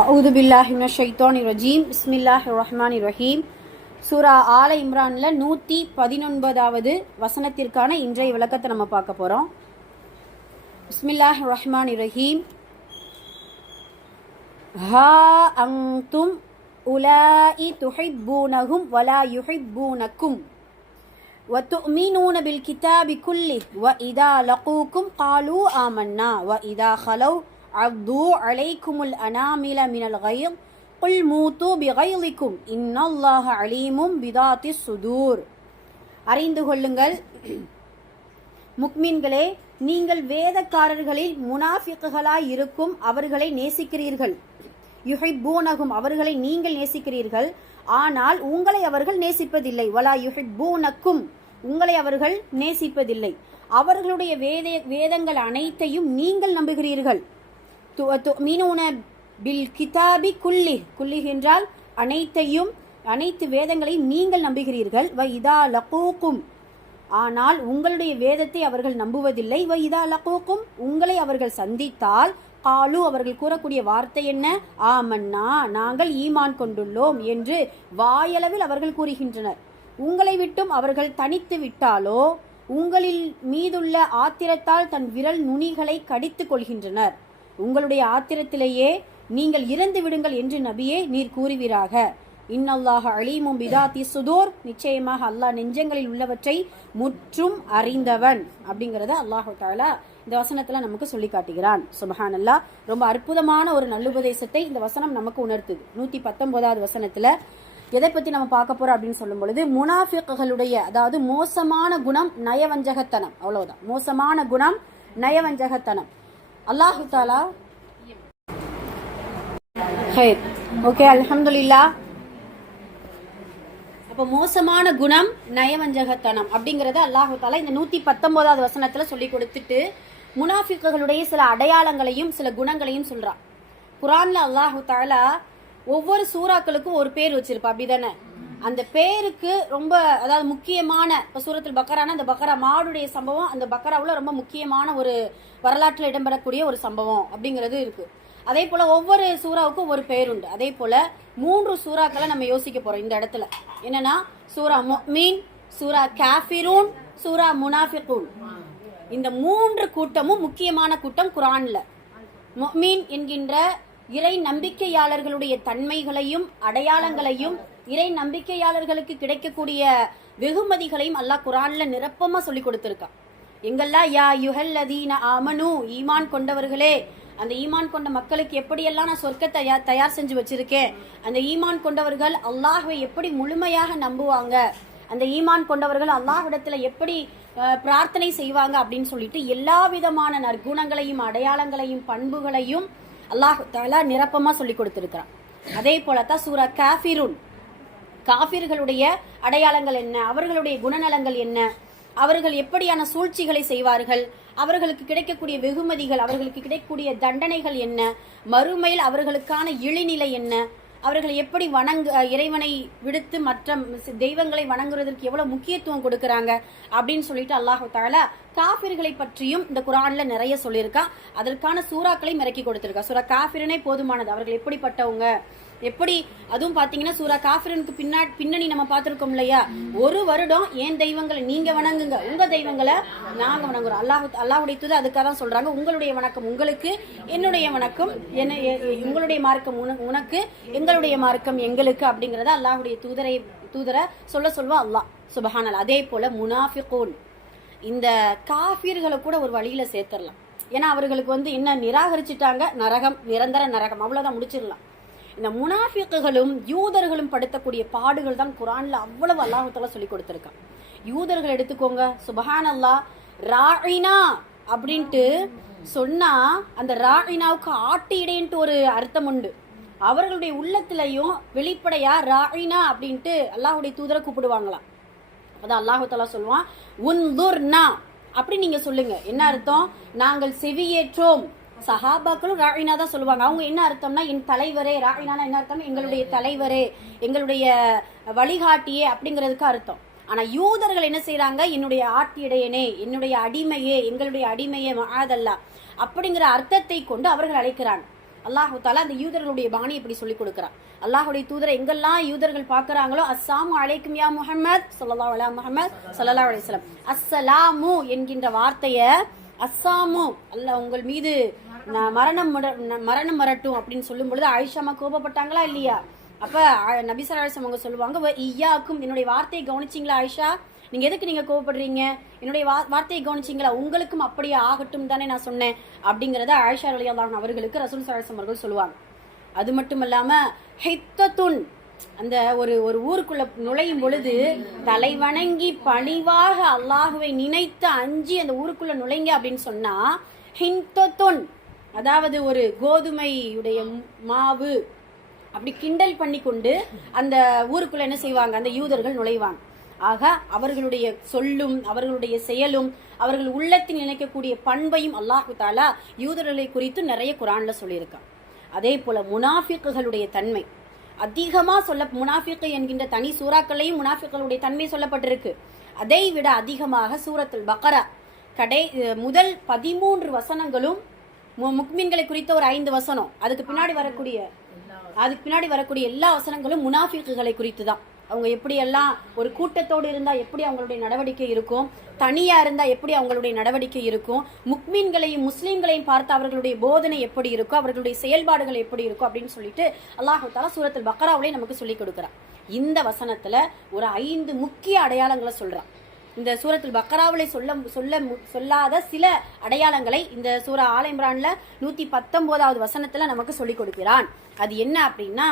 அஊது பில்லாஹி மினஷ் ஷைத்தானிர் ரஜீம். பிஸ்மில்லாஹிர் ரஹ்மானிர் ரஹீம். சூரா ஆல இம்ரான்ல 119வது வசனத்திற்கான இன்றைய விளக்கத்தை நம்ம பார்க்க போறோம். பிஸ்மில்லாஹிர் ரஹ்மானிர் ரஹீம். ஹா அன்தும் உலாஇ துஹிப்பூனஹும் வலா யுஹிப்பூனக்கும் وتؤمنون بالكتاب كله وإذا لقوكم قالوا آمنا وإذا خلوا عضوا عليكم الأنامل من الغيظ قل موتوا بغيظكم إن الله عليم بذات الصدور. அறிந்து கொள்ளுங்கள் முக்மின்களே, நீங்கள் வேதக்காரர்களில் முனாஃபிக்குகளாய் இருக்கும் அவர்களை நேசிக்கிறீர்கள். யுஹிப்பூனஹும் அவர்களை நீங்கள் நேசிக்கிறீர்கள், ஆனால் உங்களை அவர்கள் நேசிப்பதில்லை. வலா யுஹிப்பூனக்கும் உங்களை அவர்கள் நேசிப்பதில்லை. அவர்களுடைய வேதங்கள் அனைத்தையும் நீங்கள் நம்புகிறீர்கள். துஅமினூன பில் கிதாபி குல்லி என்றால் அனைத்தையும், அனைத்து வேதங்களையும் நீங்கள் நம்புகிறீர்கள். வ இதா லகூக்கும் ஆனால் உங்களுடைய வேதத்தை அவர்கள் நம்புவதில்லை. வ இதா லகூக்கும் உங்களை அவர்கள் சந்தித்தால் காலு அவர்கள் கூறக்கூடிய வார்த்தை என்ன? ஆமன்னா நாங்கள் ஈமான் கொண்டுள்ளோம் என்று வாயளவில் அவர்கள் கூறுகின்றனர். உங்களை விட்டும் அவர்கள் தனித்து விட்டாலோ உங்களில் மீதுள்ள ஆத்திரத்தால் தன் விரல் நுனிகளை கடித்துக் கொள்கின்றனர். உங்களுடைய ஆத்திரத்திலேயே நீங்கள் இறந்து விடுங்கள் என்று நபியே நீர் கூறுவீராக. இன்னல்லாஹ அலீமும் பிதாத்தி சுதூர் நிச்சயமாக அல்லாஹ் நெஞ்சங்களில் உள்ளவற்றை முற்றும் அறிந்தவன் அப்படிங்கிறத அல்லாஹு தஆலா இந்த வசனத்துல நமக்கு சொல்லி காட்டுகிறான். சுப்ஹானல்லாஹ். ரொம்ப அற்புதமான ஒரு நல்லுபதேசத்தை இந்த வசனம் நமக்கு உணர்த்துது. 119வது வசனத்துல எதை பத்தி நம்ம பார்க்க போறோம் அப்படின்னு சொல்லும் பொழுது, முனாஃபிக்குகளுடைய அதாவது மோசமான குணம் நயவஞ்சகத்தனம். அவ்வளவுதான், மோசமான குணம் நயவஞ்சகத்தனம். அல்லாஹு தஆலா ஓகே அல்ஹம்துலில்லாஹ். அப்போ மோசமான குணம் நயவஞ்சகத்தனம் அப்படிங்கறத அல்லாஹு தஆலா இந்த 119வது வசனத்துல சொல்லி கொடுத்துட்டு முனாஃபிக்குகளுடைய சில அடையாளங்களையும் சில குணங்களையும் சொல்றான். குர்ஆன்ல அல்லாஹு தஆலா ஒவ்வொரு சூறாக்களுக்கும் ஒரு பேர் வச்சிருப்பா, அப்படிதானே? அந்த பேருக்கு ரொம்ப அதாவது முக்கியமான, இப்போ சூரத்துல் பக்கரான அந்த பக்கரா மாடுடைய சம்பவம் அந்த பக்கராவில் ரொம்ப முக்கியமான ஒரு வரலாற்றில் இடம்பெறக்கூடிய ஒரு சம்பவம் அப்படிங்கிறது இருக்கு. அதே போல ஒவ்வொரு சூறாவுக்கும் ஒரு பேர் உண்டு. அதே போல 3 சூறாக்களை நம்ம யோசிக்க போறோம் இந்த இடத்துல. என்னன்னா சூரா முஃமின், சூரா காஃபிரூன், சூரா முனாஃபிகூன். இந்த 3 கூட்டமும் முக்கியமான கூட்டம் குர்ஆன்ல. முஃமின் என்கின்ற இறை நம்பிக்கையாளர்களுடைய தன்மைகளையும் அடையாளங்களையும் இறை நம்பிக்கையாளர்களுக்கு கிடைக்கக்கூடிய வெகுமதிகளையும் அல்லாஹ் குர்ஆன்ல நிரப்பமா சொல்லி கொடுத்திருக்கான். எங்கெல்லாம் யா யுஹல்லதீன ஆமனு ஈமான் கொண்டவர்களே, அந்த ஈமான் கொண்ட மக்களுக்கு எப்படியெல்லாம் நான் சொர்க்கத்தை தயார் செஞ்சு வச்சிருக்கேன், அந்த ஈமான் கொண்டவர்கள் அல்லாஹ்வை எப்படி முழுமையாக நம்புவாங்க, அந்த ஈமான் கொண்டவர்கள் அல்லாஹ்விடத்துல எப்படி பிரார்த்தனை செய்வாங்க அப்படின்னு சொல்லிட்டு எல்லா விதமான நற்குணங்களையும் அடையாளங்களையும் பண்புகளையும் அல்லாஹ் தஆலா நிரப்பமா சொல்லி கொடுத்திருக்கிறான். அதே போலத்தான் சூரா காஃபிரூன், காஃபிர்களுடைய அடையாளங்கள் என்ன, அவர்களுடைய குணநலங்கள் என்ன, அவர்கள் எப்படியான சூழ்ச்சிகளை செய்வார்கள், அவர்களுக்கு கிடைக்கக்கூடிய வெகுமதிகள், அவர்களுக்கு கிடைக்கக்கூடிய தண்டனைகள் என்ன, மறுமையில் அவர்களுக்கான இழிநிலை என்ன, அவர்கள் எப்படி இறைவனை விடுத்து மற்ற தெய்வங்களை வணங்குவதற்கு எவ்வளவு முக்கியத்துவம் கொடுக்கறாங்க அப்படின்னு சொல்லிட்டு அல்லாஹு தஆலா காஃபிர்களை பற்றியும் இந்த குர்ஆன்ல நிறைய சொல்லியிருக்கா. அதற்கான சூறாக்களையும் இறக்கி கொடுத்திருக்கா. சூரா காஃபிரனே போதுமானது. அவர்கள் எப்படிப்பட்டவங்க, எப்படி அதுவும் பாத்தீங்கன்னா சூரா காஃபிரனுக்கு பின்னணி நம்ம பார்த்திருக்கோம் இல்லையா? ஒரு வருடம் என் தெய்வங்களை நீங்க வணங்குங்க, உங்க தெய்வங்களை நாங்க வணங்குறோம். அல்லாஹ்வுடைய தூதர் அதுக்காக தான் சொல்றாங்க, உங்களுடைய வணக்கம் உங்களுக்கு, என்னுடைய வணக்கம் உங்களுடைய மார்க்கம் உனக்கு, எங்களுடைய மார்க்கம் எங்களுக்கு அப்படிங்கறத அல்லாஹ்வுடைய தூதரை சொல்வா அல்லாஹ் சுப்ஹானல்லாஹ். அதே போல முனாஃபிகூன், இந்த காஃபிர்களை கூட ஒரு வழியில சேர்த்துடலாம். ஏன்னா அவர்களுக்கு என்ன நிராகரிச்சுட்டாங்க, நரகம், நிரந்தர நரகம், அவ்வளவுதான், முடிச்சிடலாம். இந்த முனாஃபிக்குகளும் யூதர்களும் படுத்தக்கூடிய பாடுகள் தான் குர்ஆன்ல அவ்வளவு அல்லாஹ் தஆலா சொல்லி கொடுத்திருக்கான். யூதர்கள் எடுத்துக்கோங்க, சுப்ஹானல்லாஹ், ராயினா அப்படின்ட்டு சொன்னா அந்த ராயினாவுக்கு ஆட்டு இடைன்ட்டு ஒரு அர்த்தம் உண்டு. அவர்களுடைய உள்ளத்திலையும் வெளிப்படையா ராயினா அப்படின்ட்டு அல்லாஹ்வுடைய தூதரை கூப்பிடுவாங்களாம். அதான் அல்லாஹ் தஆலா சொல்லுவான், உன்துர்னா அப்படி நீங்க சொல்லுங்க. என்ன அர்த்தம்? நாங்கள் செவியேற்றோம். சஹாபாக்களும் ராயினா தான் சொல்லுவாங்க. அவங்க என்ன அர்த்தம்னா என் தலைவரே, ராயினா என்ன அர்த்தம்? எங்களுடைய தலைவரே, எங்களுடைய வழிகாட்டியே அப்படிங்கிறதுக்கு அர்த்தம். ஆனா யூதர்கள் என்ன செய்யறாங்க? என்னுடைய ஆட்டிடையனே, என்னுடைய அடிமையே, எங்களுடைய அடிமையே மஆதல்லா அப்படிங்கிற அர்த்தத்தை கொண்டு அவர்கள் அழைக்கிறாங்க. அல்லாஹு தாலா அந்த யூதர்களுடைய பாணி இப்படி சொல்லி கொடுக்குறான். அல்லாஹுடைய தூதரை எங்கெல்லாம் யூதர்கள் பார்க்கறாங்களோ அஸ்ஸலாமு அலைக்கும் யா முஹம்மத் ஸல்லல்லாஹு அலைஹி முஹம்மத் ஸல்லல்லாஹு அலைஹி வஸல்லம், அஸ்ஸலாமு என்கின்ற வார்த்தையை அஸ்ஸாமு அல்லாஹ் உங்கள் மீது மரணம் வரட்டும் அப்படின்னு சொல்லும் பொழுது ஆயிஷாமா கோபப்பட்டாங்களா இல்லையா? அப்ப நபி ஸல்லல்லாஹு அலைஹி வஸல்லம் அவங்க சொல்லுவாங்க, இய்யாக்கும் என்னுடைய வார்த்தையை கவனிச்சிங்களா ஆயிஷா, நீங்க எதுக்கு நீங்க கோவப்படுறீங்க, என்னுடைய வார்த்தையை கவனிச்சிங்களா, உங்களுக்கும் அப்படியே ஆகட்டும் தானே நான் சொன்னேன் அப்படிங்கறத ஆயிஷா ரலியல்லாஹு அன்ஹா அவர்களுக்கு ரசூல் ஸல்லல்லாஹு அலைஹி வஸல்லம் அவர்கள் சொல்லுவாங்க. அது மட்டும் இல்லாம ஹித்தத்துன் அந்த ஒரு ஊருக்குள்ள நுழையும் பொழுது தலை வணங்கி பணிவாக அல்லாஹுவை நினைத்து அஞ்சி அந்த ஊருக்குள்ள நுழைங்க அப்படின்னு சொன்னா ஹிந்தத்துன், அதாவது ஒரு கோதுமையுடைய மாவு அப்படி கிண்டல் பண்ணி கொண்டு அந்த ஊருக்குள்ள என்ன செய்வாங்க, அந்த யூதர்கள் நுழைவாங்க. ஆக அவர்களுடைய சொல்லும் அவர்களுடைய செயலும் அவர்கள் உள்ளத்தில் நினைக்கக்கூடிய பண்பையும் அல்லாஹு தாலா யூதர்களை குறித்து நிறைய குர்ஆன்ல சொல்லியிருக்கான். அதே போல முனாஃபிக்குகளுடைய தன்மை அதிகமா முனாஃபிக்கு என்கின்ற தனி சூறாக்களையும் முனாஃபிக்குகளுடைய தன்மை சொல்லப்பட்டிருக்கு. அதை விட அதிகமாக சூரத்துல் பக்ரா முதல் 13 வசனங்களும் முக்மின்களை குறித்த ஒரு 5 வசனம், அதுக்கு பின்னாடி வரக்கூடிய எல்லா வசனங்களும் முனாஃபிக்குகளை குறித்து தான். அவங்க எப்படி எல்லாம் ஒரு கூட்டத்தோடு இருந்தா எப்படி அவங்களுடைய நடவடிக்கை இருக்கும், தனியா இருந்தா எப்படி அவங்களுடைய நடவடிக்கை இருக்கும், முக்மீன்களையும் முஸ்லீம்களையும் பார்த்து அவர்களுடைய போதனை எப்படி இருக்கும், அவர்களுடைய செயல்பாடுகள் எப்படி இருக்கும் அப்படின்னு சொல்லிட்டு அல்லாஹு தஆலா சூரத்துல் பக்ராவிலே நமக்கு சொல்லி கொடுக்குறான். இந்த வசனத்துல ஒரு 5 முக்கிய அடையாளங்களை சொல்றான். இந்த சூரத்துல் பக்ராவிலே சொல்லாத சில அடையாளங்களை இந்த சூரா ஆல இம்ரான்ல 119வது வசனத்துல நமக்கு சொல்லி கொடுக்கிறான். அது என்ன அப்படின்னா,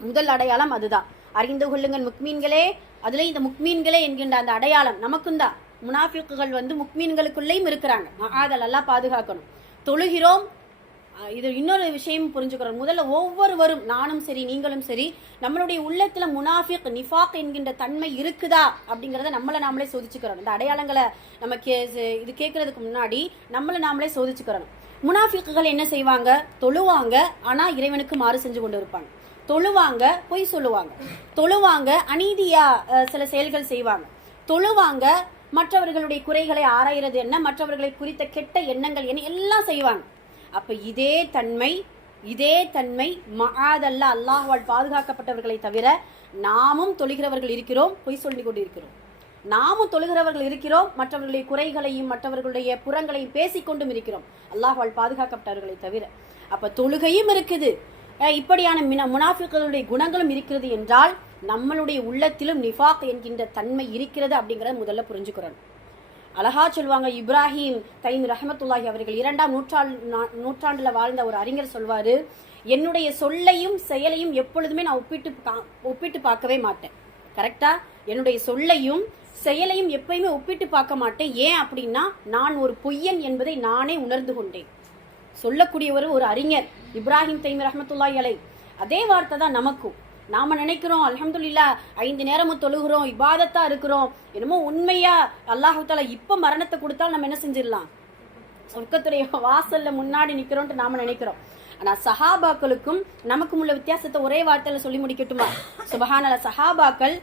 முதல் அடையாளம் அதுதான், அறிந்து கொள்ளுங்கள் முக்மீன்களே. அதுல இந்த முக்மீன்களே என்கின்ற அந்த அடையாளம் நமக்கும் தான். முனாஃபிக்குகள் முக்மீன்களுக்குள்ளேயும் இருக்கிறாங்க, ஆதல் அல்லாஹ் பாதுகாக்கணும். தொழுகிறோம், இது இன்னொரு விஷயம் புரிஞ்சுக்கிறோம். முதல்ல ஒவ்வொருவரும், நானும் சரி நீங்களும் சரி, நம்மளுடைய உள்ளத்துல முனாஃபிக் நிஃபாக் என்கின்ற தன்மை இருக்குதா அப்படிங்கறத நம்மளை நாமளே சோதிச்சுக்கிறோம். இந்த அடையாளங்களை நமக்கு இது கேட்கறதுக்கு முன்னாடி நம்மளை நாமளே சோதிச்சுக்கிறோம். முனாஃபிக்குகள் என்ன செய்வாங்க, தொழுவாங்க ஆனா இறைவனுக்கு மாறு செஞ்சு கொண்டு இருப்பாங்க, தொழுவாங்க பொய் சொல்லுவாங்க, தொழுவாங்க அநீதியா சில செயல்கள் செய்வாங்க, தொழுவாங்க மற்றவர்களுடைய குறைகளை ஆராய்றது என்ன, மற்றவர்களை குறித்த கெட்ட எண்ணங்கள் என்ன எல்லாம் செய்வாங்க. அப்ப இதே தன்மை மஆதல்லா அல்லாஹ்வால் பாதுகாக்கப்பட்டவர்களை தவிர நாமும் தொழுகிறவர்கள் இருக்கிறோம், பொய் சொல்லிக் கொண்டு இருக்கிறோம். நாமும் தொழுகிறவர்கள் இருக்கிறோம், மற்றவர்களுடைய குறைகளையும் மற்றவர்களுடைய புறங்களையும் பேசிக்கொண்டும் இருக்கிறோம், அல்லாஹ்வால் பாதுகாக்கப்பட்டவர்களை தவிர. அப்ப தொழுகையும் இருக்குது, இப்படியான முனாஃபிக்குகளுடைய குணங்களும் இருக்கிறது என்றால் நம்மளுடைய உள்ளத்திலும் நிஃபாக் என்கின்ற தன்மை இருக்கிறது அப்படிங்கறத முதல்ல புரிஞ்சுக்கிறோம். அழகா சொல்லுவாங்க, இப்ராஹிம் தைமி ரஹமத்துல்லாஹி அவர்கள் 2ஆம் நூற்றாண்டுல வாழ்ந்த ஒரு அறிஞர் சொல்வாரு, என்னுடைய சொல்லையும் செயலையும் எப்பொழுதுமே நான் ஒப்பிட்டு பார்க்கவே மாட்டேன். கரெக்டா? என்னுடைய சொல்லையும் செயலையும் எப்பயுமே ஒப்பிட்டு பார்க்க மாட்டேன். ஏன் அப்படின்னா, நான் ஒரு பொய்யன் என்பதை நானே உணர்ந்து கொண்டேன். சொல்லக்கூடியவர் ஒரு அறிஞர் இப்ராஹிம் தைமி ரஹமத்துல்லாஹி அலைஹி. அதே வார்த்தை தான் நமக்கும். நாம நினைக்கிறோம் அல்ஹம்துலில்லாஹ் 5 நேரமும் தொழுகிறோம், இபாதத்தா இருக்கிறோம், என்னமோ உண்மையா அல்லாஹ் தஆலா இப்ப மரணத்தை கொடுத்தால் நம்ம என்ன செஞ்சிடலாம், சொர்க்கத்துடைய வாசல்ல முன்னாடி நிக்கிறோம்னு நாம நினைக்கிறோம். ஆனா சஹாபாக்களுக்கும் நமக்கும் உள்ள வித்தியாசத்தை ஒரே வார்த்தையில சொல்லி முடிக்கட்டுமா? சுபஹானல்லாஹ், சஹாபாக்கள்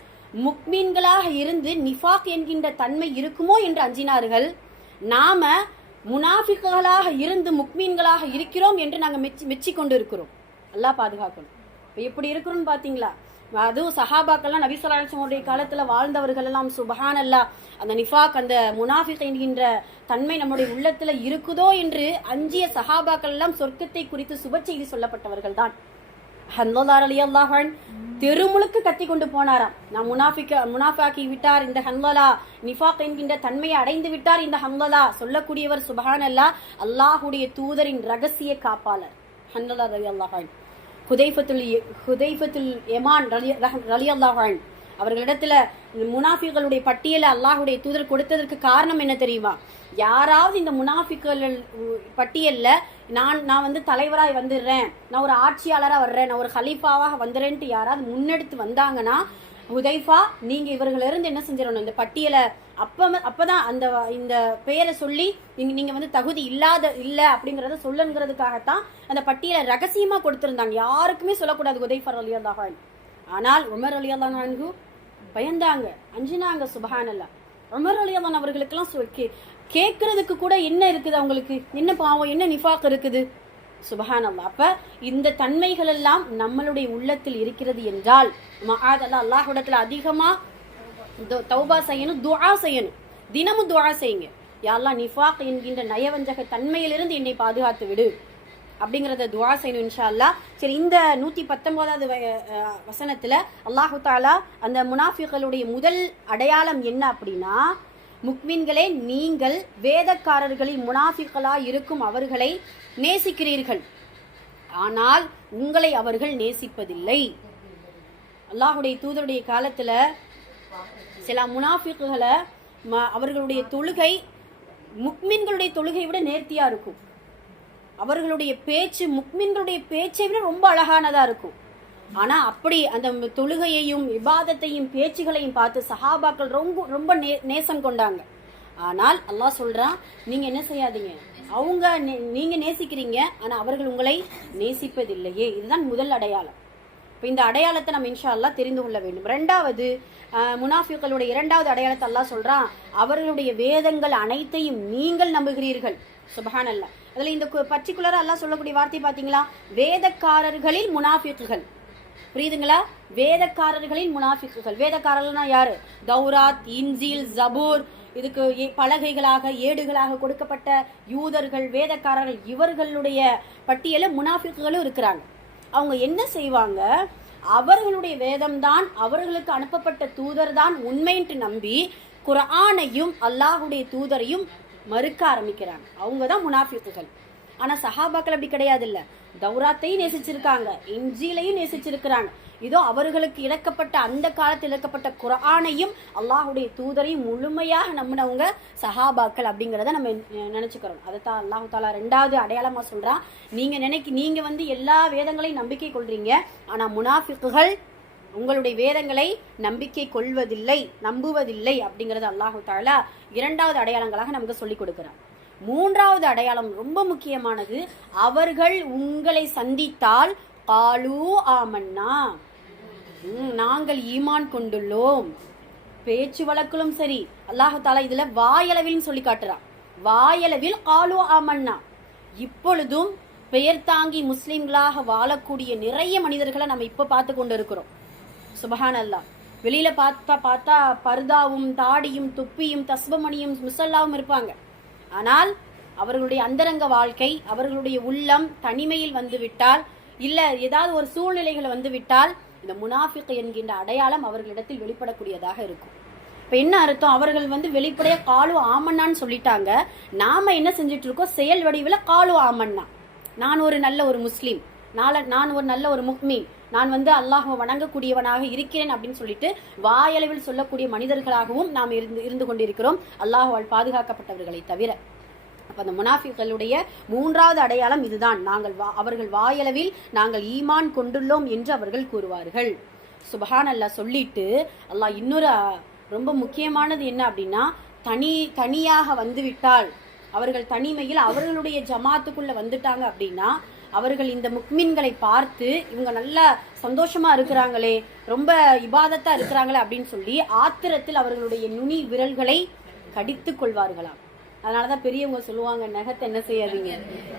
முக்மீன்களாக இருந்து நிஃபாக் என்கின்ற தன்மை இருக்குமோ என்று அஞ்சினார்கள். நாம முனாஃபிக்குகளாக இருந்து முக்மீன்களாக இருக்கிறோம் என்று நாங்க மெச்சி கொண்டு இருக்கிறோம். அல்லாஹ் பாதுகாக்கணும். இப்ப எப்படி இருக்கிறோம்னு பாத்தீங்களா? அதுவும் சஹாபாக்கள்லாம் நபி ஸல்லல்லாஹு அலைஹி வஸல்லம் காலத்துல வாழ்ந்தவர்கள் எல்லாம் சுப்ஹானல்லாஹ் அந்த நிஃபாக் அந்த முனாஃபிக் என்கின்ற தன்மை நம்முடைய உள்ளத்துல இருக்குதோ என்று அஞ்சிய சஹாபாக்கள் எல்லாம் சொர்க்கத்தை குறித்து சுப செய்தி சொல்லப்பட்டவர்கள் தான். ஹன்லலா ரலியல்லாஹு அன்ஹு தெருமுழுக்கு கத்தி கொண்டு போனாராம், நான் முனாஃபிகாக்கி விட்டார் இந்த ஹன்லலா, நிஃபாக் என்கின்ற தன்மையை அடைந்து விட்டார் இந்த ஹன்லலா. சொல்லக்கூடியவர் சுப்ஹானல்லாஹ் அல்லாஹ்வுடைய தூதரின் ரகசிய காப்பாளர் ஹன்லலா ரலியல்லாஹு அன்ஹு. ஹுதைஃபத்துல் யமான் ரலியல்லாஹு அன்ஹு அவர்களிடத்துல முனாஃபிகளுடைய பட்டியலை அல்லாஹ்வுடைய தூதர் கொடுத்ததற்கு காரணம் என்ன தெரியுமா? யாராவது இந்த முனாஃபிகள் பட்டியல்ல நான் வந்து தலைவராய் வந்துடுறேன், நான் ஒரு ஆட்சியாளரா வர்றேன், நான் ஒரு ஹலீஃபாவாக வந்துடுறேன்ட்டு யாராவது முன்னெடுத்து வந்தாங்கன்னா, ஹுதைஃபா நீங்க இவர்கள் இருந்து என்ன செஞ்சிடணும், இந்த பட்டியலை அப்பதான் இந்த பெயரை சொல்லி நீங்க வந்து தகுதி இல்ல அப்படிங்கறத சொல்லுங்கிறதுக்காகத்தான் அந்த பட்டியலை ரகசியமா கொடுத்திருந்தாங்க, யாருக்குமே சொல்லக்கூடாது ஹுதைஃபா ரலியல்லாஹு அன்ஹு. ஆனால் உமர் ரலியல்லாஹு அன்ஹு பயந்தாங்க, அஞ்சினாங்க. சுப்ஹானல்லாஹ், உமர் ரலியல்லாஹு அன்ஹு அவர்களுக்கெல்லாம் கேட்கறதுக்கு கூட என்ன இருக்குது, அவங்களுக்கு என்ன பாவம், என்ன நிஃபாக் இருக்குது, சுபஹானல்லாஹ். அப்ப இந்த தன்மைகள் எல்லாம் நம்மளுடைய உள்ளத்தில் இருக்கிறது என்றால் மஆதல்லாஹ் அல்லாஹ்விடத்துல அதிகமா தௌபா செய்யணும், துஆ செய்யணும். தினமும் துஆ செய்யுங்க. யா அல்லாஹ் நிஃபாக் என்கின்ற நயவஞ்சக தன்மையிலிருந்து என்னை பாதுகாத்து விடு அப்படிங்கிறத துஆ செய்யணும் இன்ஷா அல்லாஹ். சரி, இந்த 119வது வசனத்துல அல்லாஹு தாலா அந்த முனாஃபிகளுடைய முதல் அடையாளம் என்ன அப்படின்னா, முக்மின்களே நீங்கள் வேதக்காரர்களில் முனாஃபிகளா இருக்கும் அவர்களை நேசிக்கிறீர்கள், ஆனால் உங்களை அவர்கள் நேசிப்பதில்லை. அல்லாஹுடைய தூதருடைய காலத்துல சில முனாஃபிக்குகளை அவர்களுடைய தொழுகை முக்மின்களுடைய தொழுகை விட நேர்த்தியா இருக்கும். அவர்களுடைய பேச்சு முக்மின்களுடைய பேச்சை விட ரொம்ப அழகானதா இருக்கும். ஆனா அப்படி அந்த தொழுகையையும் இபாதத்தையும் பேச்சுகளையும் பார்த்து சஹாபாக்கள் ரொம்ப ரொம்ப நேசம் கொண்டாங்க. ஆனால் அல்லாஹ் சொல்றான், நீங்க என்ன செய்யாதீங்க, அவங்க நீங்க நேசிக்கிறீங்க, ஆனா அவர்கள் உங்களை நேசிப்பதில்லையே. இதுதான் முதல் அடையாளம். இப்போ இந்த அடையாளத்தை நம்ம இன்ஷா அல்லாஹ் தெரிந்து கொள்ள வேண்டும். ரெண்டாவது, முனாஃபிகளுடைய இரண்டாவது அடையாளத்தை அல்லாஹ் சொல்றான், அவர்களுடைய வேதங்கள் அனைத்தையும் நீங்கள் நம்புகிறீர்கள். சுப்ஹானல்லாஹ். அதுல இந்த பர்டிகுலரா அல்லாஹ் சொல்லக்கூடிய வார்த்தை பாத்தீங்களா, வேதக்காரர்களில் முனாஃபிக்குகள். புரியுதுங்களா? வேதக்காரர்களின் முனாஃபிக்குகள். வேதக்காரர்கள்னா யாரு? தௌராத், இன்ஜீல், ஜபூர், இதுக்கு பலகைகளாக ஏடுகளாக கொடுக்கப்பட்ட யூதர்கள், வேதக்காரர்கள், இவர்களுடைய பட்டியல முனாஃபிக்குகளும் இருக்கிறாங்க. அவங்க என்ன செய்வாங்க, அவர்களுடைய வேதம்தான், அவர்களுக்கு அனுப்பப்பட்ட தூதர் தான் உண்மைன்ட்டு நம்பி குர்ஆனையும் அல்லாஹுடைய தூதரையும் மறுக்க ஆரம்பிக்கிறாங்க. அவங்க தான் முனாஃபிக்குகள். ஆனா சஹாபாக்கள் அப்படி கிடையாது. இல்ல, தௌராத்தையும் நேசிச்சிருக்காங்க, இன்ஜீலையும் நேசிச்சிருக்கிறாங்க. இதோ அவர்களுக்கு இறக்கப்பட்ட அந்த காலத்தில் இறக்கப்பட்ட குர்ஆனையும் அல்லாஹுடைய தூதரையும் முழுமையாக நம்பினவங்க சஹாபாக்கள் அப்படிங்கிறத நம்ம நினைச்சுக்கிறோம். அதைத்தான் அல்லாஹு தாலா ரெண்டாவது அடையாளமா சொல்றான். நீங்க எல்லா வேதங்களையும் நம்பிக்கை கொள்றீங்க, ஆனா முனாஃபிக்குகள் உங்களுடைய வேதங்களை நம்பிக்கை கொள்வதில்லை, நம்புவதில்லை அப்படிங்கறது அல்லாஹு தாலா இரண்டாவது அடையாளங்களாக நமக்கு சொல்லிக் கொடுக்கிறான். மூன்றாவது அடையாளம் ரொம்ப முக்கியமானது. அவர்கள் உங்களை சந்தித்தால் காலு ஆமன்னா, நாங்கள் ஈமான் கொண்டுள்ளோம். பேச்சு வழக்கிலும் சரி, அல்லாஹு தாலா இதுல வாயளவில் சொல்லி காட்டுறான். வாயளவில் காலு ஆமன்னா. இப்பொழுதும் பெயர் தாங்கி முஸ்லிம்களாக வாழக்கூடிய நிறைய மனிதர்களை நம்ம இப்ப பார்த்து கொண்டு இருக்கிறோம். சுபஹானல்லாஹ். வெளியில பார்த்தா பர்தாவும் தாடியும் தொப்பியும் தஸ்பமணியும் முசல்லாவும் இருப்பாங்க. ஆனால் அவர்களுடைய அந்தரங்க வாழ்க்கை, அவர்களுடைய உள்ளம் தனிமையில் வந்துவிட்டால், இல்ல ஏதாவது ஒரு சூழ்நிலைகளை வந்துவிட்டால், இந்த முனாஃபிக் என்கின்ற அடையாளம் அவர்களிடத்தில் வெளிப்படக்கூடியதாக இருக்கும். இப்ப என்ன அர்த்தம், அவர்கள் வெளிப்படைய காலு ஆமன்னான்னு சொல்லிட்டாங்க. நாம என்ன செஞ்சிட்டு இருக்கோம், செயல் வடிவில் காலு ஆமன்னா, நான் ஒரு நல்ல ஒரு முஸ்லீம், நான் ஒரு நல்ல ஒரு முக்மீன், நான் அல்லாஹ்வை வணங்கக்கூடியவனாக இருக்கிறேன் அப்படின்னு சொல்லிட்டு வாயளவில் சொல்லக்கூடிய மனிதர்களாகவும் நாம் இருந்து கொண்டிருக்கிறோம், அல்லாஹ்வால் பாதுகாக்கப்பட்டவர்களை தவிர. அப்ப அந்த முனாஃபிகளுடைய மூன்றாவது அடையாளம் இதுதான். அவர்கள் வாயளவில் நாங்கள் ஈமான் கொண்டுள்ளோம் என்று அவர்கள் கூறுவார்கள். சுப்ஹானல்லாஹ். சொல்லிட்டு அல்லாஹ் இன்னொரு ரொம்ப முக்கியமானது என்ன அப்படின்னா, தனியாக வந்துவிட்டால், அவர்கள் தனிமையில் அவர்களுடைய ஜமாத்துக்குள்ள வந்துட்டாங்க அப்படின்னா, அவர்கள் இந்த முக்மின்களை பார்த்து இவங்க நல்லா சந்தோஷமா இருக்கிறாங்களே, ரொம்ப இபாதத்தா இருக்கிறாங்களே அப்படின்னு சொல்லி ஆத்திரத்தில் அவர்களுடைய நுனி விரல்களை கடித்து கொள்வார்களாம். அதனாலதான் பெரியவங்க சொல்லுவாங்க, நகத்தை என்ன செய்யாதீங்க,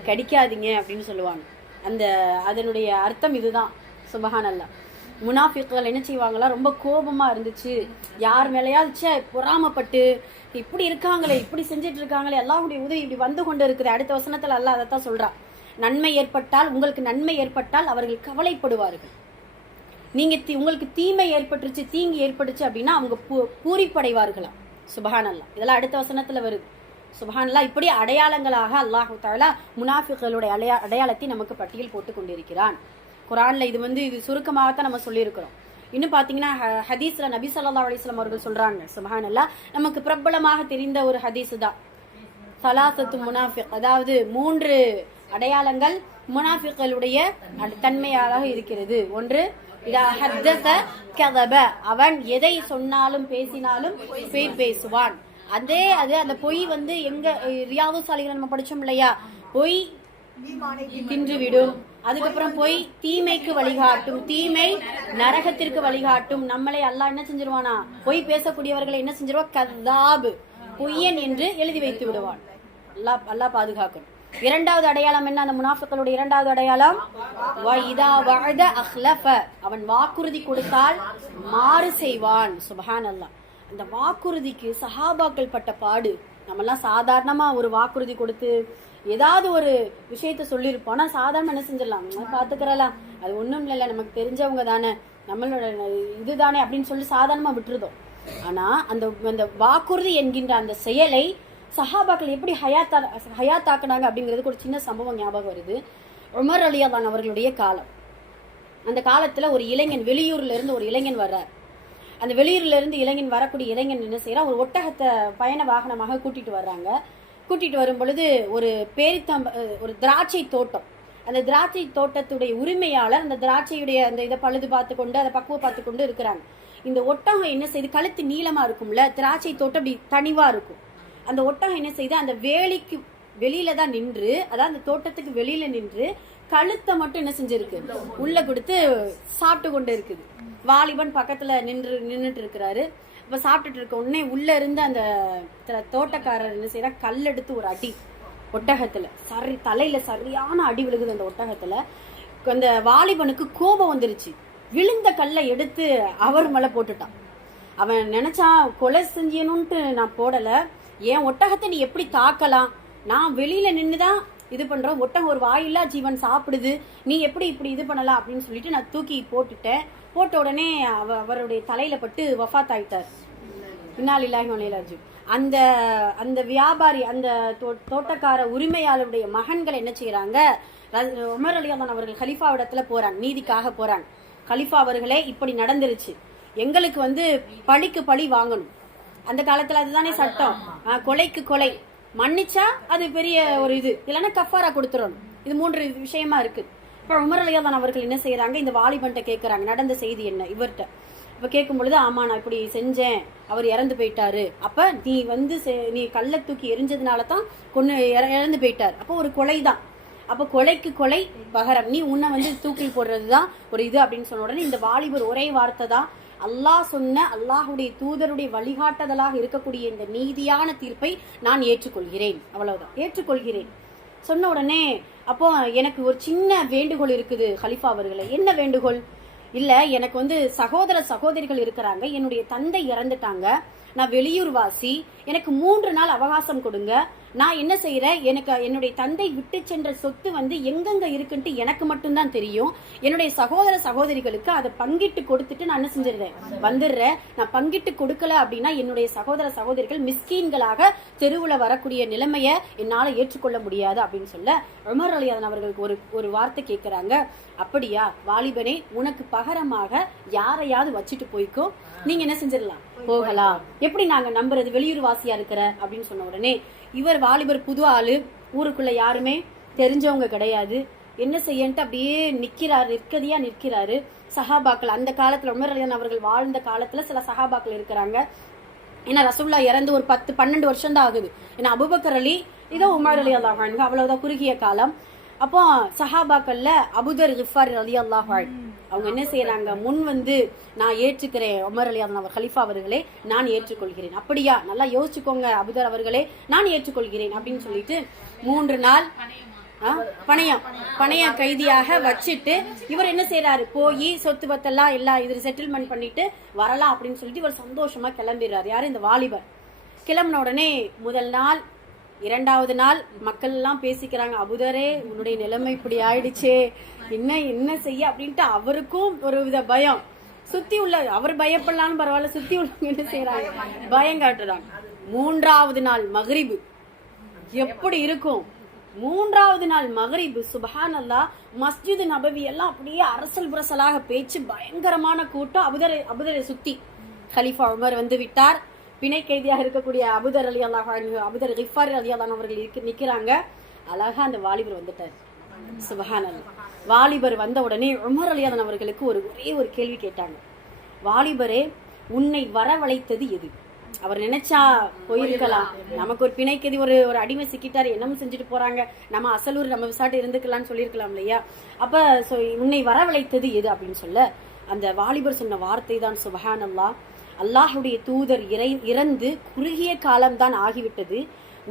கடிக்காதீங்க அப்படின்னு சொல்லுவாங்க. அதனுடைய அர்த்தம் இதுதான். சுப்ஹானல்லாஹ். முனாஃபிக்குகள் என்ன செய்வாங்களா, ரொம்ப கோபமா இருந்துச்சு, யார் மேலேயாச்சு பொறாமப்பட்டு இப்படி இருக்காங்களே, இப்படி செஞ்சிட்டு இருக்காங்களே, அல்லாஹ்வுடைய உதவி இப்படி வந்து கொண்டு இருக்குது. அடுத்த வசனத்துல அல்லாஹ் அதைத்தான் சொல்றான், நன்மை ஏற்பட்டால், உங்களுக்கு நன்மை ஏற்பட்டால் அவர்கள் கவலைப்படுவார்கள். உங்களுக்கு தீமை ஏற்பட்டுருச்சு, தீங்கு ஏற்பட்டுச்சு அப்படின்னா அவங்க பூரிப்படைவார்களாம். சுப்ஹானல்லாஹ். இதெல்லாம் அடுத்த வசனத்துல வருது. சுப்ஹானல்லாஹ். இப்படி அடையாளங்களாக அல்லாஹு தஆலா முனாஃபிக்குகளுடைய அடையாளத்தை நமக்கு பட்டியல் போட்டு கொண்டிருக்கிறான் குர்ஆன்ல. இது சுருக்கமாகத்தான் நம்ம சொல்லியிருக்கிறோம். இன்னும் பாத்தீங்கன்னா ஹதீஸ்ல நபி ஸல்லல்லாஹு அலைஹி வஸல்லம் அவர்கள் சொல்றாங்க. சுப்ஹானல்லாஹ். நமக்கு பிரபலமாக தெரிந்த ஒரு ஹதீஸ் தான் சலாசத்து முனாஃபிக், அதாவது 3 அடையாளங்கள் முனாஃபிக்குகளுடைய தன்மையாக இருக்கிறது. ஒன்று, இதா ஹத்தஸ கதப, அவன் எதை சொன்னாலும் பேசினாலும் பொய் பேசுவான். அந்த பொய் எங்க ரியாது சாலிகள் நம்ம படிச்சோம் இல்லையா, பொய் தின்றுவிடும், அதுக்கப்புறம் பொய் தீமைக்கு வழிகாட்டும், தீமை நரகத்திற்கு வழிகாட்டும். நம்மளை அல்லாஹ் என்ன செஞ்சிருவானா, பொய் பேசக்கூடியவர்களை என்ன செஞ்சிருவா, கதாபு, பொய்யன் என்று எழுதி வைத்து விடுவான். அல்லாஹ் பாதுகாக்கணும். இரண்டாவது அடையாளம் என்ன? அந்த முனாஃபிக்களுடைய இரண்டாவது அடையாளம் அவன் வாக்குறுதி கொடுத்தால் மாறு செய்வான். சுப்ஹானல்லாஹ். அந்த வாக்குறுதிக்கு சஹாபாக்கள் பட்ட பாடு. நம்மெல்லாம் சாதாரணமா ஒரு வாக்குறுதி கொடுத்து ஏதாவது ஒரு விஷயத்த சொல்லியிருப்போம். ஆனா சாதாரண என்ன செஞ்சிடலாம், பாத்துக்கிறலாம், அது ஒண்ணும் இல்லைல்ல, நமக்கு தெரிஞ்சவங்க தானே, நம்மளோட இதுதானே அப்படின்னு சொல்லி சாதாரணமா விட்டுருதோம். ஆனா அந்த அந்த வாக்குறுதி என்கின்ற அந்த செயலை சஹாபாக்கள் எப்படி ஹயாத்தாக்குனாங்க அப்படிங்கிறதுக்கு ஒரு சின்ன சம்பவம் ஞாபகம் வருது. உமர் ரலியல்லாஹு அவர்களுடைய காலம். அந்த காலத்துல ஒரு இளைஞன், வெளியூர்ல இருந்து ஒரு இளைஞன் வர்றார். அந்த வெளியூர்ல இருந்து வரக்கூடிய இளைஞன் என்ன செய்யறா, ஒரு ஒட்டகத்தை பயண வாகனமாக கூட்டிட்டு வர்றாங்க. கூட்டிட்டு வரும் பொழுது ஒரு ஒரு திராட்சை தோட்டம். அந்த திராட்சை தோட்டத்துடைய உரிமையாளர் அந்த திராட்சையுடைய அந்த இதை பழுது பார்த்து கொண்டு அதை பக்குவ பார்த்து கொண்டு இருக்கிறாங்க. இந்த ஒட்டகம் என்ன செய்து, கழுத்து நீளமா இருக்கும்ல, திராட்சை தோட்டம் அப்படி தனிவா இருக்கும். அந்த ஒட்டகம் என்ன செய்து, அந்த வேலிக்கு வெளியில தான் நின்று, அதாவது அந்த தோட்டத்துக்கு வெளியில நின்று கழுத்தை மட்டும் என்ன செஞ்சிருக்கு, உள்ள கொடுத்து சாப்பிட்டு கொண்டு இருக்குது. வாலிபன் பக்கத்துல நின்றுட்டு இருக்கிறாரு. அப்ப சாப்பிட்டுட்டு இருக்க உடனே உள்ள இருந்து அந்த தோட்டக்காரர் என்ன செய்யறா, கல் எடுத்து ஒரு அடி ஒட்டகத்துல, தலையில சரியான அடி விழுகுது அந்த ஒட்டகத்துல. அந்த வாலிபனுக்கு கோபம் வந்துருச்சு. விழுந்த கல்லை எடுத்து அவர் மேல போட்டுட்டான். அவன் நினைச்சான், கொலை செஞ்சணும்ட்டு நான் போடல, என் ஒட்டகத்தை நீ எப்படி தாக்கலாம், நான் வெளியில நின்றுதான் இது பண்றோம், ஒட்டகம் ஒரு வாயில்லா ஜீவன் சாப்பிடுது, நீ எப்படி இப்படி இது பண்ணலாம் அப்படின்னு சொல்லிட்டு நான் தூக்கி போட்டுட்டேன். போட்ட உடனே அவருடைய தலையில பட்டு வஃபாத் ஆயிட்டார். இன்னாலில்லாஹி வ இன்னா இலைஹி ராஜிஊன். அந்த அந்த வியாபாரி, அந்த தோட்டக்கார உரிமையாளருடைய மகன்கள் என்ன செய்யறாங்க, உமர் ரலியல்லாஹு அவர்கள் கலிஃபா இடத்துல போறாங்க, நீதிக்காக போறாங்க. கலிஃபா அவர்களே, இப்படி நடந்துருச்சு, எங்களுக்கு பழிக்கு பழி வாங்கணும். அந்த காலத்துல அதுதானே சட்டம், கொலைக்கு கொலை, மன்னிச்சா அது பெரிய ஒரு இது, இல்லைன்னா கஃபாரா கொடுத்துடணும். இது 3 விஷயமா இருக்கு. இப்ப உமர் ரலியல்லாஹு அவர்கள் என்ன செய்யறாங்க, இந்த வாலிபன்ட்ட கேட்கறாங்க நடந்த செய்தி என்ன இவர்கிட்ட. இப்ப கேட்கும் பொழுது, ஆமா நான் இப்படி செஞ்சேன், அவர் இறந்து போயிட்டாரு, அப்ப நீ நீ கல்லை தூக்கி எரிஞ்சதுனாலதான் இறந்து போயிட்டாரு, அப்போ ஒரு கொலைதான், அப்ப கொலைக்கு கொலை பகரம், நீ உன்னை தூக்கில் போடுறதுதான் ஒரு இது அப்படின்னு சொன்ன உடனே இந்த வாலிபர் ஒரே வார்த்தை தான், அல்லாஹ் சொன்ன, அல்லாஹுடைய தூதருடைய வழிகாட்டுதலாக இருக்கக்கூடிய இந்த நீதியான தீர்ப்பை நான் ஏற்றுக்கொள்கிறேன், அவ்வளவுதான், ஏற்றுக்கொள்கிறேன் சொன்ன உடனே, அப்போ எனக்கு ஒரு சின்ன வேண்டுகோள் இருக்குது கலிஃபா அவர்களே. என்ன வேண்டுகோள்? இல்ல, எனக்கு சகோதர சகோதரிகள் இருக்கிறாங்க, என்னுடைய தந்தை இறந்துட்டாங்க, நான் வெளியூர் வாசி, எனக்கு 3 நாள் அவகாசம் கொடுங்க, நான் என்ன செய்யறேன், என்னுடைய தந்தை விட்டு சென்ற சொத்து எங்கெங்க இருக்குன்ட்டு எனக்கு மட்டும்தான் தெரியும், என்னுடைய சகோதர சகோதரிகளுக்கு அதை பங்கிட்டு கொடுத்துட்டு நான் என்ன செஞ்சிடுறேன், வந்துடுறேன். நான் பங்கிட்டு கொடுக்கல அப்படின்னா என்னுடைய சகோதர சகோதரிகள் மிஸ்கீன்களாக தெருவுல வரக்கூடிய நிலைமையை என்னால ஏற்றுக்கொள்ள முடியாது அப்படின்னு சொல்ல, உமர் ரலியல்லாஹு அவர்களுக்கு ஒரு வார்த்தை கேட்கிறாங்க. அப்படியா வாலிபனே, உனக்கு பகரமாக யாரையாவது வச்சுட்டு போய்க்கோ, நீங்க என்ன செஞ்சிடலாம், போகலாம், எப்படி நாங்க நம்புறது, வெளியூர் வாசியா இருக்கிற அப்படின்னு சொன்ன உடனே, இவர் வாலிபர் புது ஆளு, ஊருக்குள்ள யாருமே தெரிஞ்சவங்க கிடையாது, என்ன செய்யன்ட்டு அப்படியே நிற்கிறாரு. சஹாபாக்கள் அந்த காலத்துல உமர் ரலியல்லாஹு அவர்கள் வாழ்ந்த காலத்துல சில சஹாபாக்கள் இருக்கிறாங்க. ஏன்னா ரசூலுல்லாஹ் இறந்து ஒரு 10-12 வருஷம் தான் ஆகுது. ஏன்னா அபூபக்கர் அலி, இதோ உமர் ரலியல்லாஹு அன்ஹு, அவ்வளவுதான் குறுகிய காலம். அப்போ சஹாபாக்கள்ல அபூதர் கிஃபாரி ரலியல்லாஹு அன்ஹு அவங்க என்ன செய்யறாங்க, முன் நான் ஏற்றுக்கிறேன் உமர் ரலியல்லாஹு அவர் கலிஃபா அவர்களே, நான் ஏற்றுக்கொள்கிறேன். அப்படியா, நல்லா யோசிச்சுக்கோங்க அபூதர் அவர்களே, நான் ஏற்றுக்கொள்கிறேன் அப்படின்னு சொல்லிட்டு 3 நாள் பணைய கைதியாக வச்சுட்டு இவர் என்ன செய்யறாரு, போய் சொத்து பத்தெல்லாம் எல்லாம் இது செட்டில்மெண்ட் பண்ணிட்டு வரலாம் அப்படின்னு சொல்லிட்டு இவர் சந்தோஷமா கிளம்பிடுறாரு. யாரு, இந்த வாலிபர். கிளம்பின உடனே முதல் நாள் 2வது நாள் மக்கள் எல்லாம் பேசிக்கிறாங்க, அபூதரே உன்னுடைய நிலைமை இப்படி ஆயிடுச்சே, என்ன செய்ய அப்படின்ட்டு அவருக்கும் ஒரு வித பயம். சுத்தி உள்ள அவர் பயப்படலான்னு பரவாயில்ல, சுத்தி உள்ளவங்க என்ன செய்யறாங்க, பயம் காட்டுறாங்க. 3வது நாள் மக்ரிபு எப்படி இருக்கும், 3வது நாள் மக்ரிபு சுப்ஹானல்லாஹ், மஸ்ஜித் நபவி எல்லாம் அப்படியே அரசல் புரசலாக பேச்சு, பயங்கரமான கூட்டம். அபூதரை சுத்தி கலிஃபா உமர் விட்டார். பிணை கைதியாக இருக்கக்கூடிய அபூதர் ரலியல்லாஹு அன்ஹு, அபூதர் கிஃபாரி ரலியல்லாஹு அன்ஹு அவர்கள் நிக்கிறாங்க. அழகா அந்த வாலிபர் வந்துட்டார். சுப்ஹானல்லாஹ். வாலிபர் வந்த உடனே உமர் ரலியல்லாஹு அன்ஹு அவர்களுக்கு ஒரே ஒரு கேள்வி கேட்டாங்க. வாலிபரே, உன்னை வரவழைத்தது எது? அவர் நினைச்சா போயிருக்கலாம், நமக்கு ஒரு பிணை கைதி ஒரு அடிமை சிக்கிட்டாரு, என்னமும் செஞ்சுட்டு போறாங்க, நம்ம அசலூர் நம்ம விசாட்டு இருந்துக்கலாம்னு சொல்லியிருக்கலாம் இல்லையா. அப்ப உன்னை வரவழைத்தது எது அப்படின்னு சொல்ல, அந்த வாலிபர் சொன்ன வார்த்தை தான் சுப்ஹானல்லாஹ், அல்லாஹுடைய தூதர் இறந்து குறுகிய காலம்தான் ஆகிவிட்டது,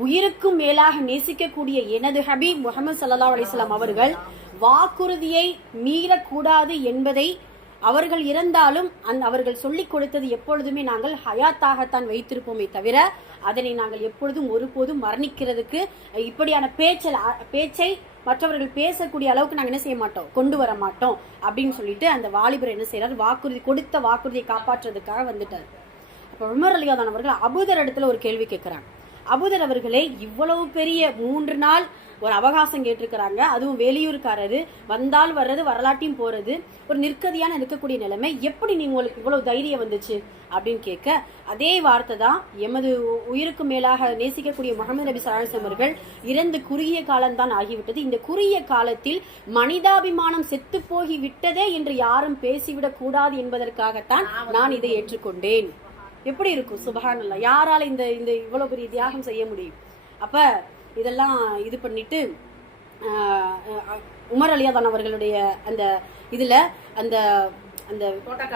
உயிருக்கும் மேலாக நேசிக்கக்கூடிய எனது ஹபீப் முஹம்மது ஸல்லல்லாஹு அலைஹி வஸல்லம் அவர்கள் வாக்குறுதியை மீறக்கூடாது என்பதை அவர்கள் இறந்தாலும் அவர்கள் சொல்லிக் கொடுத்தது எப்பொழுதுமே நாங்கள் ஹயாத்தாகத்தான் வைத்திருப்போமே தவிர அதனை நாங்கள் எப்பொழுதும் ஒருபோதும் மரணிக்கிறதுக்கு இப்படியான பேச்சை மற்றவர்கள் பேசக்கூடிய அளவுக்கு நாங்கள் என்ன செய்ய மாட்டோம், கொண்டு வர மாட்டோம் அப்படின்னு சொல்லிட்டு அந்த வாலிபர் என்ன செய்யறாரு, கொடுத்த வாக்குறுதியை காப்பாற்றுறதுக்காக வந்துட்டார். அப்ப உமர் ரலியல்லாஹு அன்ஹு அவர்கள் அபூதர் இடத்துல ஒரு கேள்வி கேட்கிறாங்க. அபூதர் அவர்களே, இவ்வளவு பெரிய 3 நாள் ஒரு அவகாசம் கேட்டிருக்கிறாங்க, அதுவும் வெளியூர்காரரு, வந்தால் வர்றது வரலாட்டையும் போறது, ஒரு நிற்கதியான இருக்கக்கூடிய நிலைமை, எப்படி உங்களுக்கு இவ்வளவு தைரியம் வந்துச்சு அப்படின்னு கேட்க, அதே வார்த்தை தான் எமது உயிருக்கு மேலாக நேசிக்கக்கூடிய முஹம்மது நபி ஸல்லல்லாஹு அலைஹி வஸல்லம் அவர்கள் இறந்து குறுகிய காலம்தான் ஆகிவிட்டது. இந்த குறுகிய காலத்தில் மனிதாபிமானம் செத்து போகி விட்டதே என்று யாரும் பேசிவிடக் கூடாது என்பதற்காகத்தான் நான் இதை ஏற்றுக்கொண்டேன். எப்படி இருக்கும் சுபஹானல்லாஹ், யாரால இந்த இந்த இவ்வளவு பெரிய தியாகம் செய்ய முடியும்? அப்ப இதெல்லாம் இது பண்ணிட்டு உமர் ரலியல்லாஹு அவர்களுடைய அந்த இதுல அந்த அந்த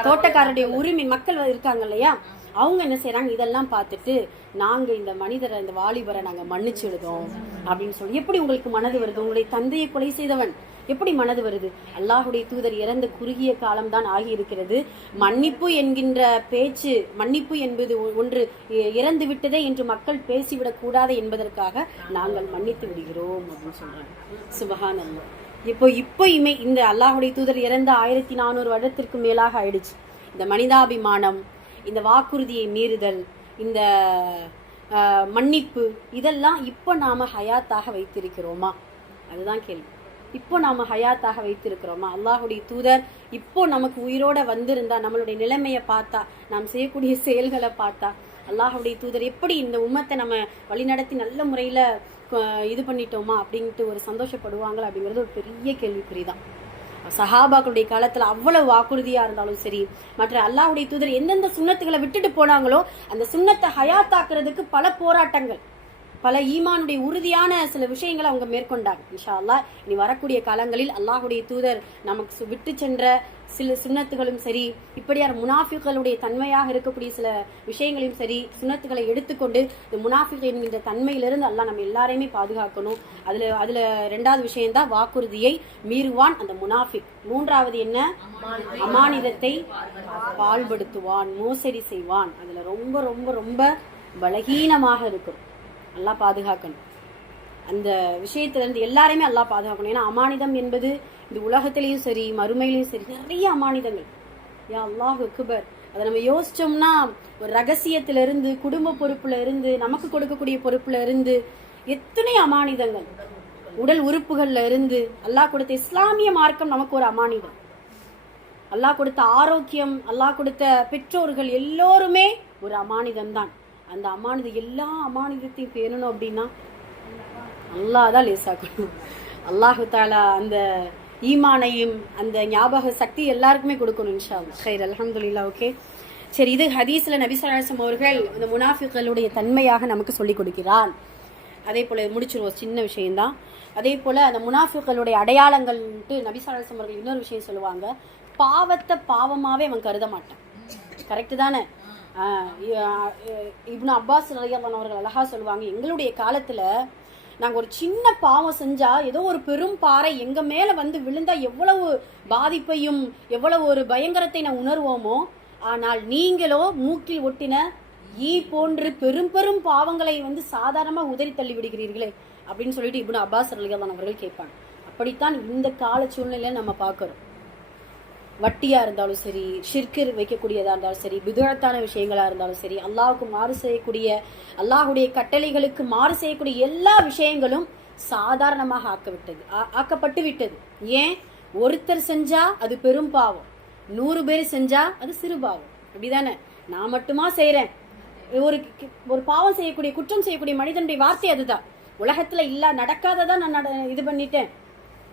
தோட்டக்காரருடைய உரிமை மக்கள் இருக்காங்க இல்லையா, அவங்க என்ன செய்யறாங்க, இதெல்லாம் பார்த்துட்டு நாங்க இந்த மனிதரை, இந்த வாலிபரை நாங்க மன்னிச்சுடுதோம் அப்படின்னு சொல்லி, எப்படி உங்களுக்கு மனது வருது? உங்களுடைய தந்தையை கொலை செய்தவன் எப்படி மனது வருது? அல்லாஹுடைய தூதர் இறந்த குறுகிய காலம்தான் ஆகி இருக்கிறது. மன்னிப்பு என்கின்ற பேச்சு, மன்னிப்பு என்பது ஒன்று இறந்து விட்டதே என்று மக்கள் பேசிவிடக் கூடாது என்பதற்காக நாங்கள் மன்னித்து விடுகிறோம் அப்படின்னு சொல்றாங்க. சுபஹானல்லாஹ். இப்போயுமே இந்த அல்லாஹுடைய தூதர் இறந்த 1400 வருடத்திற்கு மேலாக ஆயிடுச்சு. இந்த மனிதாபிமானம், இந்த வாக்குறுதியை மீறுதல், இந்த மன்னிப்பு, இதெல்லாம் இப்போ நாம ஹயாத்தாக வைத்திருக்கிறோமா? அதுதான் கேள்வி. இப்போ நாம ஹயாத்தாக வைத்திருக்கிறோமா? அல்லாஹுடைய தூதர் இப்போ நமக்கு உயிரோட வந்திருந்தா, நம்மளுடைய நிலைமையை பார்த்தா, நாம் செய்யக்கூடிய செயல்களை பார்த்தா, அல்லாஹுடைய தூதர் எப்படி இந்த உம்மத்தை நம்ம வழிநடத்தி நல்ல முறையில இது பண்ணிட்டோமா அப்படின்ட்டு ஒரு சந்தோஷப்படுவாங்களா அப்படிங்கிறது ஒரு பெரிய கேள்விக்குறிதான். சஹாபாக்களுடைய காலத்துல அவ்வளவு வாக்குறுதியா இருந்தாலும் சரி, மற்ற அல்லாஹுடைய தூதர் எந்தெந்த சுன்னத்துகளை விட்டுட்டு போனாங்களோ அந்த சுன்னத்தை ஹயாத்தாக்குறதுக்கு பல போராட்டங்கள், பல ஈமானுடைய உறுதியான சில விஷயங்களை அவங்க மேற்கொண்டாங்க. இன்ஷா அல்லாஹ் இனி வரக்கூடிய காலங்களில் அல்லாஹுடைய தூதர் நமக்கு விட்டு சென்ற சில சுன்னத்துகளும் சரி, இப்படியான முனாஃபிக்களுடைய தன்மையாக இருக்கக்கூடிய சில விஷயங்களையும் சரி, சுன்னத்துகளை எடுத்துக்கொண்டு இந்த முனாஃபிக் என்கின்ற தன்மையிலிருந்து அல்லாஹ் நம்ம எல்லாரையுமே பாதுகாக்கணும். அதுல 2வது விஷயம்தான் வாக்குறுதியை மீறுவான் அந்த முனாஃபிக். 3வது என்ன, அமானிதத்தை பால்படுத்துவான், மோசடி செய்வான். அதுல ரொம்ப ரொம்ப ரொம்ப பலகீனமாக இருக்கும். அல்லாஹ் பாதுகாக்கணும். அந்த விஷயத்துல இருந்து எல்லாரையுமே அல்லாஹ் பாதுகாக்கணும். ஏன்னா அமானிதம் என்பது இந்த உலகத்திலையும் சரி மறுமையிலையும் சரி நிறைய அமானிதங்கள். யா அல்லாஹ் அக்பர். அதை நம்ம யோசிச்சோம்னா ஒரு ரகசியத்திலிருந்து, குடும்ப பொறுப்புல இருந்து, நமக்கு கொடுக்கக்கூடிய பொறுப்புல இருந்து எத்தனை அமானிதங்கள், உடல் உறுப்புகள்ல இருந்து. அல்லாஹ் கொடுத்த இஸ்லாமிய மார்க்கம் நமக்கு ஒரு அமானிதம். அல்லாஹ் கொடுத்த ஆரோக்கியம், அல்லாஹ் கொடுத்த பெற்றோர்கள் எல்லோருமே ஒரு அமானிதம் தான். அந்த அமானிதம், எல்லா அமானிதத்தையும் பேணணும் அப்படின்னா அல்லாஹ் தான் லேசாக்கணும். அல்லாஹு தாலா அந்த ஈமானையும் அந்த ஞாபக சக்தி எல்லாருக்குமே கொடுக்கணும் இன்ஷா அல்லாஹ். சரி, அல்ஹம்துலில்லாஹ். ஓகே, சரி, இது ஹதீஸ்ல நபி ஸல்லல்லாஹு அலைஹி வஸல்லம் அவர்கள் இந்த முனாஃபிக்களுடைய தன்மையாக நமக்கு சொல்லிக் கொடுக்கிறார். அதே போல முடிச்சிருவோம், சின்ன விஷயம்தான். அதே போல அந்த முனாஃபிக்களுடைய அடையாளங்கள்ட்டு நபி ஸல்லல்லாஹு அலைஹி வஸல்லம் அவர்கள் இன்னொரு விஷயம் சொல்லுவாங்க, பாவத்தை பாவமாவே அவன் கருத மாட்டான். கரெக்டு தானே? இப்னு அப்பாஸ் ரலியல்லாஹு அன்ஹு அவர்கள் அழகா சொல்லுவாங்க, எங்களுடைய காலத்துல நாங்க ஒரு சின்ன பாவம் செஞ்சா ஏதோ ஒரு பெரும் பாறை எங்க மேல வந்து விழுந்தா எவ்வளவு பாதிப்பையும் எவ்வளவு ஒரு பயங்கரத்தை நான் உணர்வோமோ, ஆனால் நீங்களோ மூக்கில் ஒட்டின ஈ போன்று பெரும் பெரும் பாவங்களை வந்து சாதாரணமா உதறி தள்ளி விடுகிறீர்களே அப்படின்னு சொல்லிட்டு இப்னு அப்பாஸ் ரலியல்லாஹு அன்ஹு அவர்கள் கேட்பாங்க. அப்படித்தான் இந்த கால சூழ்நிலையில நம்ம பார்க்கிறோம். வட்டியா இருந்தாலும் சரி, ஷிர்கு வைக்கக்கூடியதா இருந்தாலும் சரி, பிதுஅத்தான விஷயங்களா இருந்தாலும் சரி, அல்லாஹ்வுக்கு மாறு செய்யக்கூடிய, அல்லாஹ்வுடைய கட்டளைகளுக்கு மாறு செய்யக்கூடிய எல்லா விஷயங்களும் சாதாரணமாக ஆக்கப்பட்டு விட்டது. ஏன்? ஒருத்தர் செஞ்சா அது பெரும் பாவம், 100 பேர் செஞ்சா அது சிறு பாவம். அப்படிதானே? நான் மட்டுமா செய்யறேன்? ஒரு பாவம் செய்யக்கூடிய, குற்றம் செய்யக்கூடிய மனிதனுடைய வார்த்தை அதுதான். உலகத்துல நடக்காததான் நான் இது பண்ணிட்டேன்,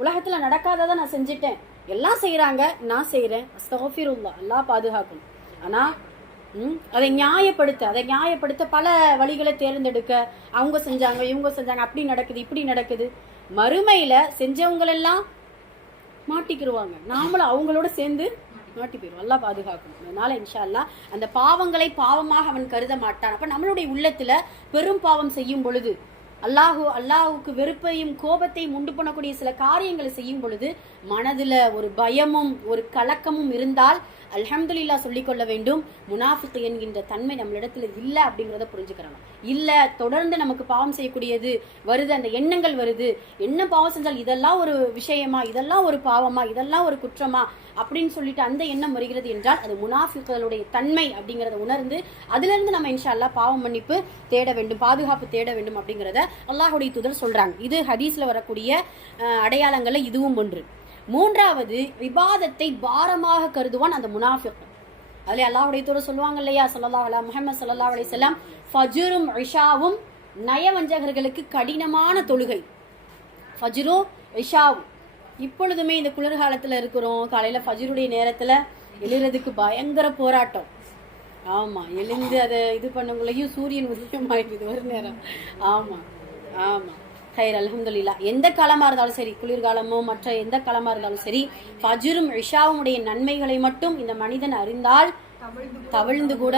உலகத்துல நடக்காததான் நான் செஞ்சிட்டேன், எல்லாம் செய்யறாங்க நான் செய்யறேன், அஸ்தக்ஃபிருல்லாஹ், அல்லாஹ் பாதுகாக்கணும். ஆனா அதை நியாயப்படுத்த பல வழிகளை தேர்ந்தெடுக்க, அவங்க செஞ்சாங்க, இவங்க செஞ்சாங்க, அப்படி நடக்குது, இப்படி நடக்குது. மறுமையில செஞ்சவங்களெல்லாம் மாட்டிக்கிடுவாங்க, நாமளும் அவங்களோட சேர்ந்து மாட்டி போயிடும். அல்லாஹ் பாதுகாக்கணும். அதனால இன்ஷா அல்லாஹ் அந்த பாவங்களை பாவமாக அவன் கருத மாட்டான். அப்ப நம்மளுடைய உள்ளத்துல பெரும் பாவம் செய்யும் பொழுது அல்லாஹுக்கு வெறுப்பையும் கோபத்தையும் உண்டு பண்ணக்கூடிய சில காரியங்களை செய்யும் பொழுது மனதுல ஒரு பயமும் ஒரு கலக்கமும் இருந்தால் அல்ஹம்துலில்லாஹ் சொல்லிக் கொள்ள வேண்டும். முனாஃபிக் என்கின்ற தன்மை நம்மளிடத்துல இல்லை அப்படிங்கிறத புரிஞ்சுக்கிறோம். இல்லை, தொடர்ந்து நமக்கு பாவம் செய்யக்கூடியது வருது, அந்த எண்ணங்கள் வருது, என்ன பாவம் செஞ்சால் இதெல்லாம் ஒரு விஷயமா, இதெல்லாம் ஒரு பாவமா, இதெல்லாம் ஒரு குற்றமா அப்படின்னு சொல்லிட்டு அந்த எண்ணம் வருகிறது என்றால் அது முனாஃபிக்களுடைய தன்மை அப்படிங்கிறத உணர்ந்து அதிலிருந்து நம்ம இன்ஷா அல்லாஹ் பாவம் மன்னிப்பு தேட வேண்டும், பாதுகாப்பு தேட வேண்டும் அப்படிங்கிறத அல்லாஹுடைய தூதர் சொல்றாங்க. இது ஹதீஸ்ல வரக்கூடிய அடையாளங்கள்ல இதுவும் ஒன்று. மூன்றாவது, இபாதத்தை பாரமாக கருதுவான் அந்த முனாஃபிக். அதுல அல்லாஹுடைய தூதர் சொல்லுவாங்க இல்லையா, ஸல்லல்லாஹு அலைஹி முஹம்மது ஸல்லல்லாஹு அலைஹி வஸல்லம், ஃபஜ்ரும் இஷாவும் நயவஞ்சகர்களுக்கு கடினமான தொழுகை. ஃபஜ்ரும் இஷாவும் இப்பொழுதுமே இந்த குளிர்காலத்துல இருக்கிறோம், காலையில ஃபஜ்ருடைய நேரத்துல எழுறதுக்கு பயங்கர போராட்டம். ஆமா, எழுந்து அதை இது பண்ணவங்களையும் சூரியன் உதயம் ஆயிடுது ஒரு நேரம். ஆமா ஆமா ஹைர் அல்ஹம்துலில்லாஹ். எந்த காலமா இருந்தாலும் சரி, குளிர்காலமோ மற்ற எந்த காலமா இருந்தாலும் சரி, ஃபஜ்ரும் இஷாவுடைய நன்மைகளை மட்டும் இந்த மனிதன் அறிந்தால் தவிழ்ந்து கூட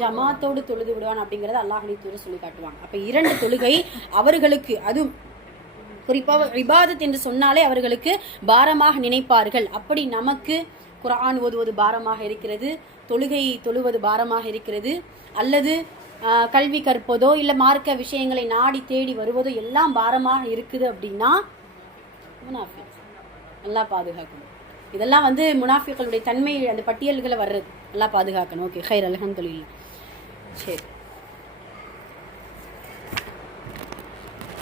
ஜமாத்தோடு தொழுது விடுவான் அப்படிங்கறத அல்லாஹ்வுடைய தூதர் சொல்லி காட்டுவாங்க. அப்ப 2 தொழுகை அவர்களுக்கு, அதுவும் குறிப்பாக இபாதத் என்று சொன்னாலே அவர்களுக்கு பாரமாக நினைப்பார்கள். அப்படி நமக்கு குர்ஆன் ஓதுவது பாரமாக இருக்கிறது, தொழுகை தொழுவது பாரமாக இருக்கிறது, அல்லது கல்வி கற்பதோ இல்ல மார்க்க விஷயங்களை நாடி தேடி வருவதோ எல்லாம் பாரமாக இருக்குது அப்படின்னா முனாஃபிக். நல்லா பாதுகாக்கணும். இதெல்லாம் முனாஃபிக்களுடைய தன்மை அந்த பட்டியல்களை வர்றது. நல்லா பாதுகாக்கணும். ஓகே, ஹைர் அல்ஹம்துலில்லாஹ். சரி,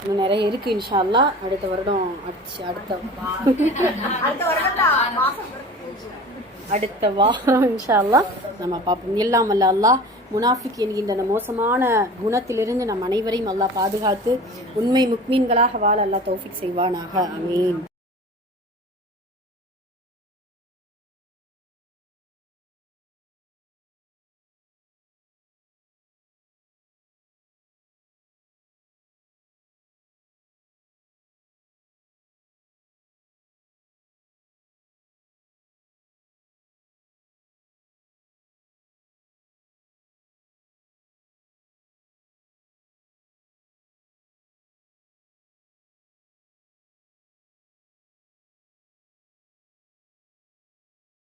இன்னும் நிறைய இருக்கு இன்ஷா அல்லாஹ். அடுத்த வருடம் அடுத்த வாரம் இன்ஷா அல்லாஹ் நம்ம பார்ப்போம். எல்லாம் அல்ல அல்லாஹ் முனாஃபிக் என்கின்ற அந்த மோசமான குணத்திலிருந்து நம் அனைவரையும் அல்லாஹ் பாதுகாத்து உண்மை முக்மீன்களாக வாழ அல்லாஹ் தௌஃபிக் செய்வானாக. ஆமீன்.